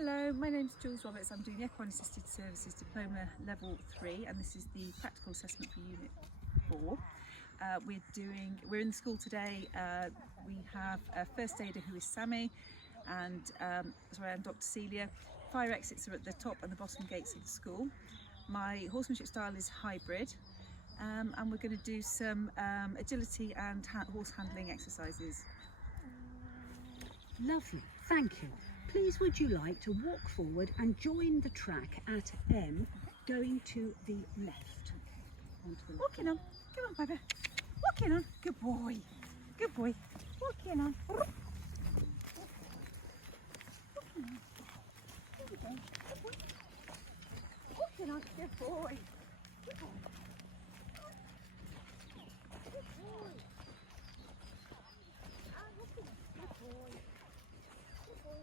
Hello, my name's Jules Roberts. I'm doing the Equine Assisted Services Diploma Level 3 and this is the practical assessment for Unit 4. We're in the school today. We have a first aider who is Sammy and Dr. Celia. Fire exits are at the top and the bottom gates of the school. My horsemanship style is hybrid and we're going to do some agility and horse handling exercises. Lovely, thank you. Please would you like to walk forward and join the track at M, going to the left. Onto the left. Walking on, come on baby, walking on, good boy, walking on. Walking on, good boy. Good boy. Good boy. Good boy. Good boy.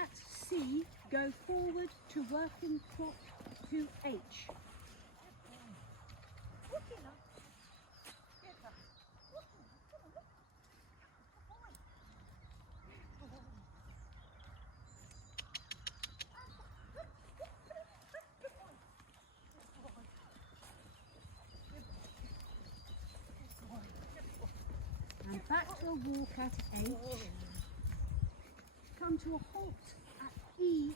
At C, go forward to working trot to H. Walking on. Good boy. Walking on, come on. Good boy. Good boy. And back to a walk at H. Come to a halt at E.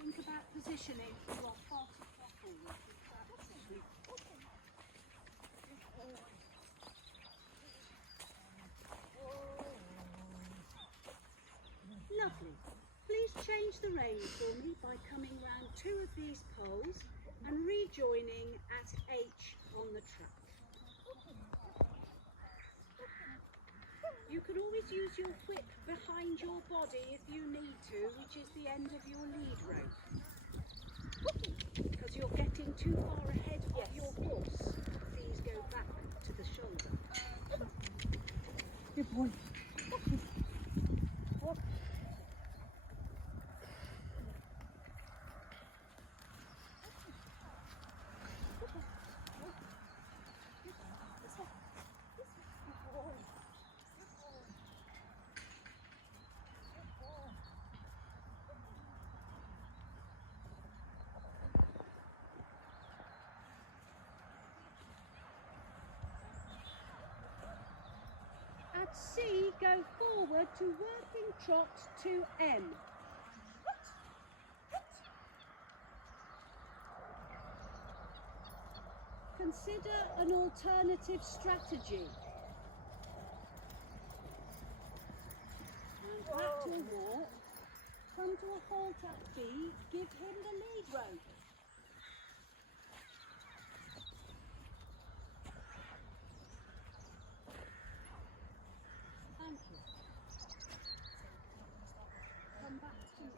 Think about positioning for your heart forward. Lovely. Please change the rein for me by coming round two of these poles and rejoining at H on the track. You can always use your whip behind your body if you need to, which is the end of your lead rope. Because you're getting too far ahead of your horse. Please go back to the shoulder. Good boy. Walk. At C, go forward to working trot to M. Consider an alternative strategy. And back to a walk. Come to a halt at B. Give him the lead rope. Thank you. Come back to me.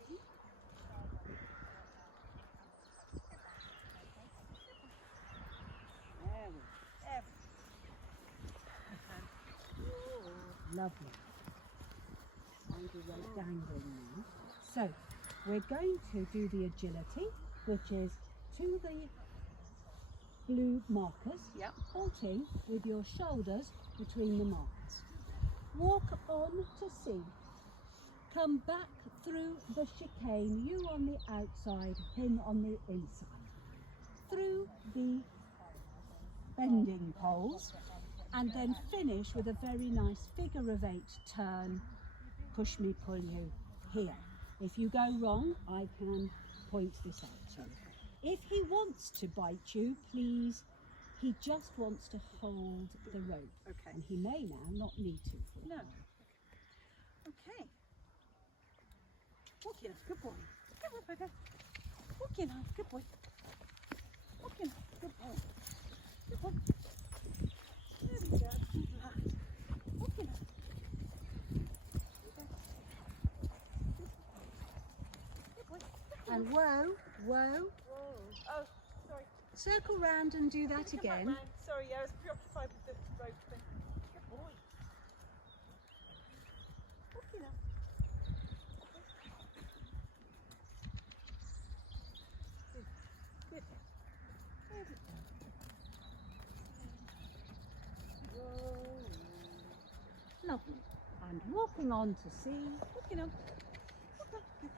Lovely. Find your way dangling now. So we're going to do the agility, which is to the blue markers, halting with your shoulders between the markers. Walk on to C. Come back through the chicane, you on the outside, him on the inside. Through the bending poles, and then finish with a very nice figure of 8 turn, push me, pull you here. If you go wrong, I can point this out to you. If he wants to bite you, please, he just wants to hold the rope. Okay. And he may now not need to. No. Okay. Walking on, good boy. Good boy, baby. Walking on, good boy. Walking on, good boy. Good boy. There we go. Walking on. Good boy. And whoa. Whoa. Oh, sorry. Circle round and do that Come back again. round. Sorry, I was preoccupied with the rope thing. Good boy. Walking on. Good. There we go. Whoa. Lovely. And walking on to C. Walking on. Good boy.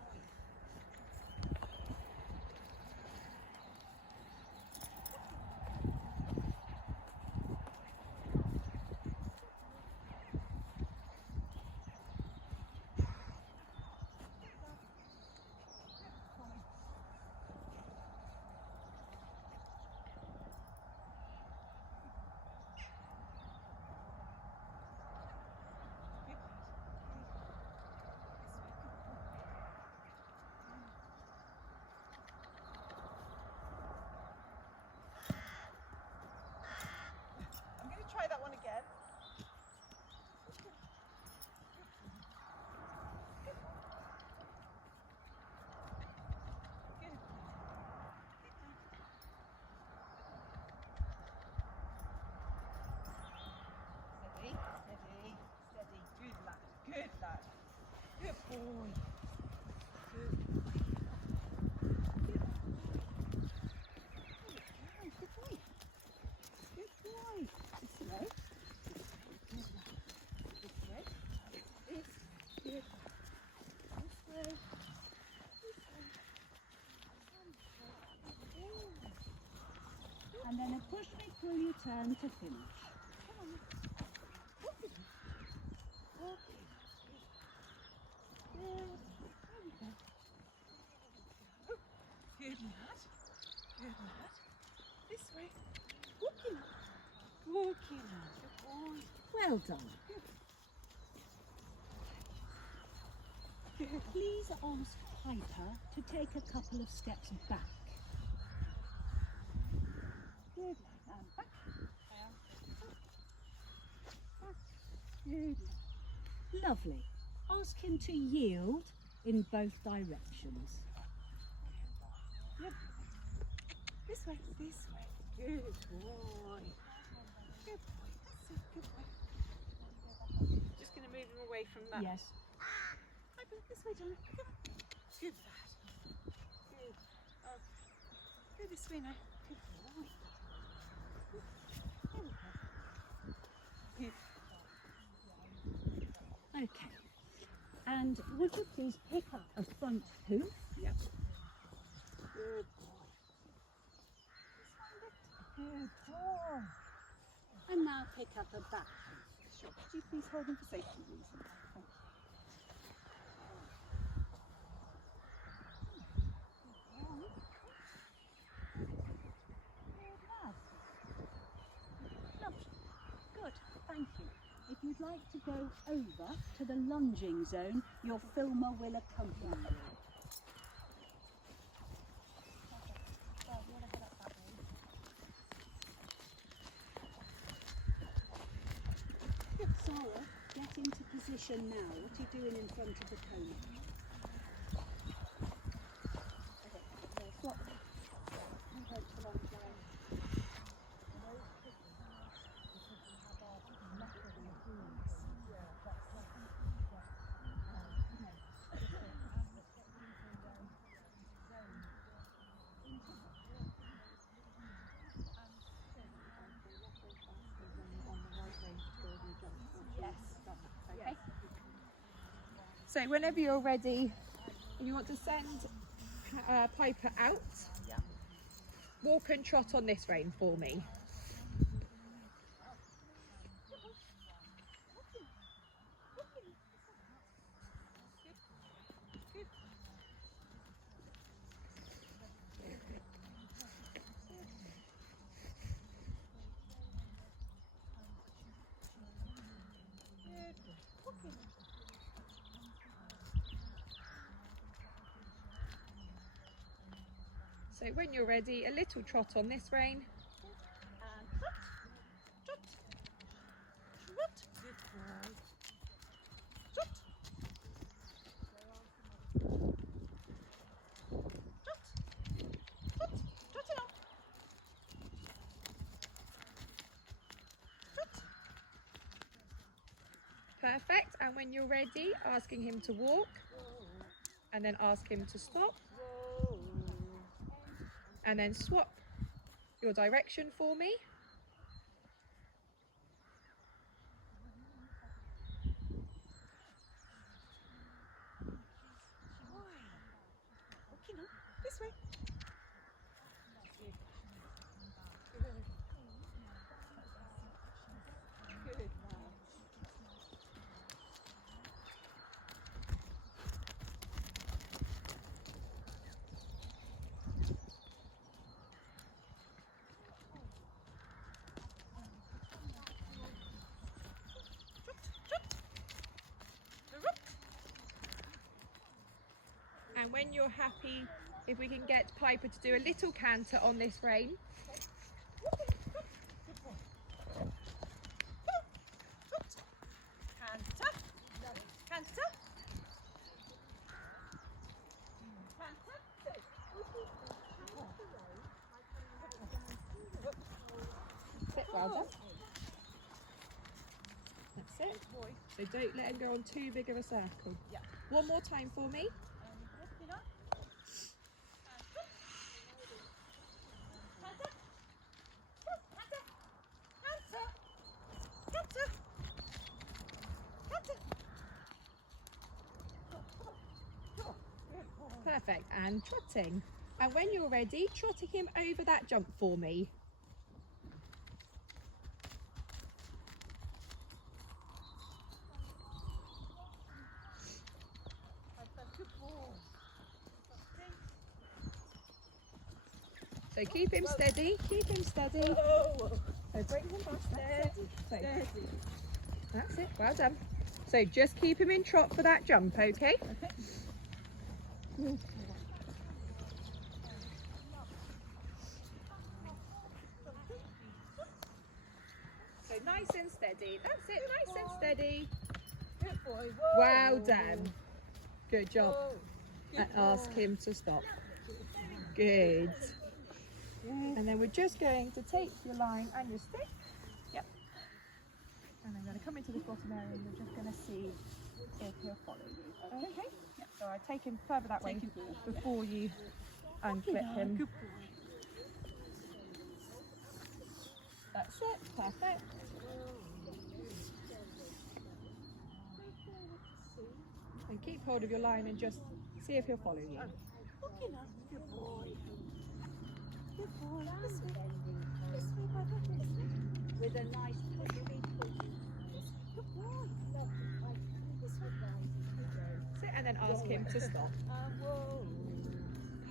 I'm going to try that one again. Steady, steady, steady. Good lad, good lad. Good boy. Good boy. Good boy. Good boy. This way. Good lad. This way. This. Good. This way. This way. And then a push me pull you turn to finish. Come on. Okay. Okay. Good. There we go. Oh, good lad. Good lad. This way. Walking lad. Walking lad. Good boy. Well done. Good. Please ask Piper to take a couple of steps back. Good lad. And back. Back. Good lad. Lovely. Ask him to yield in both directions. Yep. This way. This way. Good boy. Good boy. That's it. Good boy. Just going to move him away from that. Yes. This way, John. Come on. Good lad. Good. Okay. Go this way now. Good boy. There we go. Good. Okay. And would you please pick up a front hoof? Yep. Good boy. Good boy. And now pick up a back hoof. Sure. Could you please hold him for safety reasons? Thank you. Good, thank you. If you'd like to go over to the lunging zone, your filmer will accompany you. Sarah, get into position now. What are you doing in front of the cone? Swap. Move out to lunge line. Okay. So whenever you're ready, you want to send Piper out. Yeah. Walk and trot on this rein for me. So when you're ready, a little trot on this rein. And trot, trot, trot. Good boy. Trot. Trot. Trot. Trot along. Trot. Perfect. And when you're ready, asking him to walk. And then ask him to stop. And then swap your direction for me. And when you're happy, if we can get Piper to do a little canter on this rein. Canter. Canter. That's it, well done. That's it. So don't let him go on too big of a circle. Yeah. One more time for me. Perfect, and trotting. And when you're ready, trotting him over that jump for me. So keep him steady, keep him steady. So bring him back steady. That's it, well done. So just keep him in trot for that jump, okay? So nice and steady, that's it, nice and steady. Good boy. Well done. Good job. And ask him to stop. Good. And then we're just going to take your line and your stick. Yep. And I'm going to come into this bottom area and you're just going to see if he'll follow you. Okay? Yep. So I take him further that way before you unclip him. Good boy. That's it. Perfect. And keep hold of your line and just see if he'll follow you. Good boy. With a nice pushy push. Good boy. Sit and then ask him to stop. Whoa.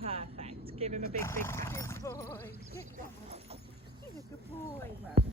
Perfect. Give him a big, big tap. Good boy. He's a good boy.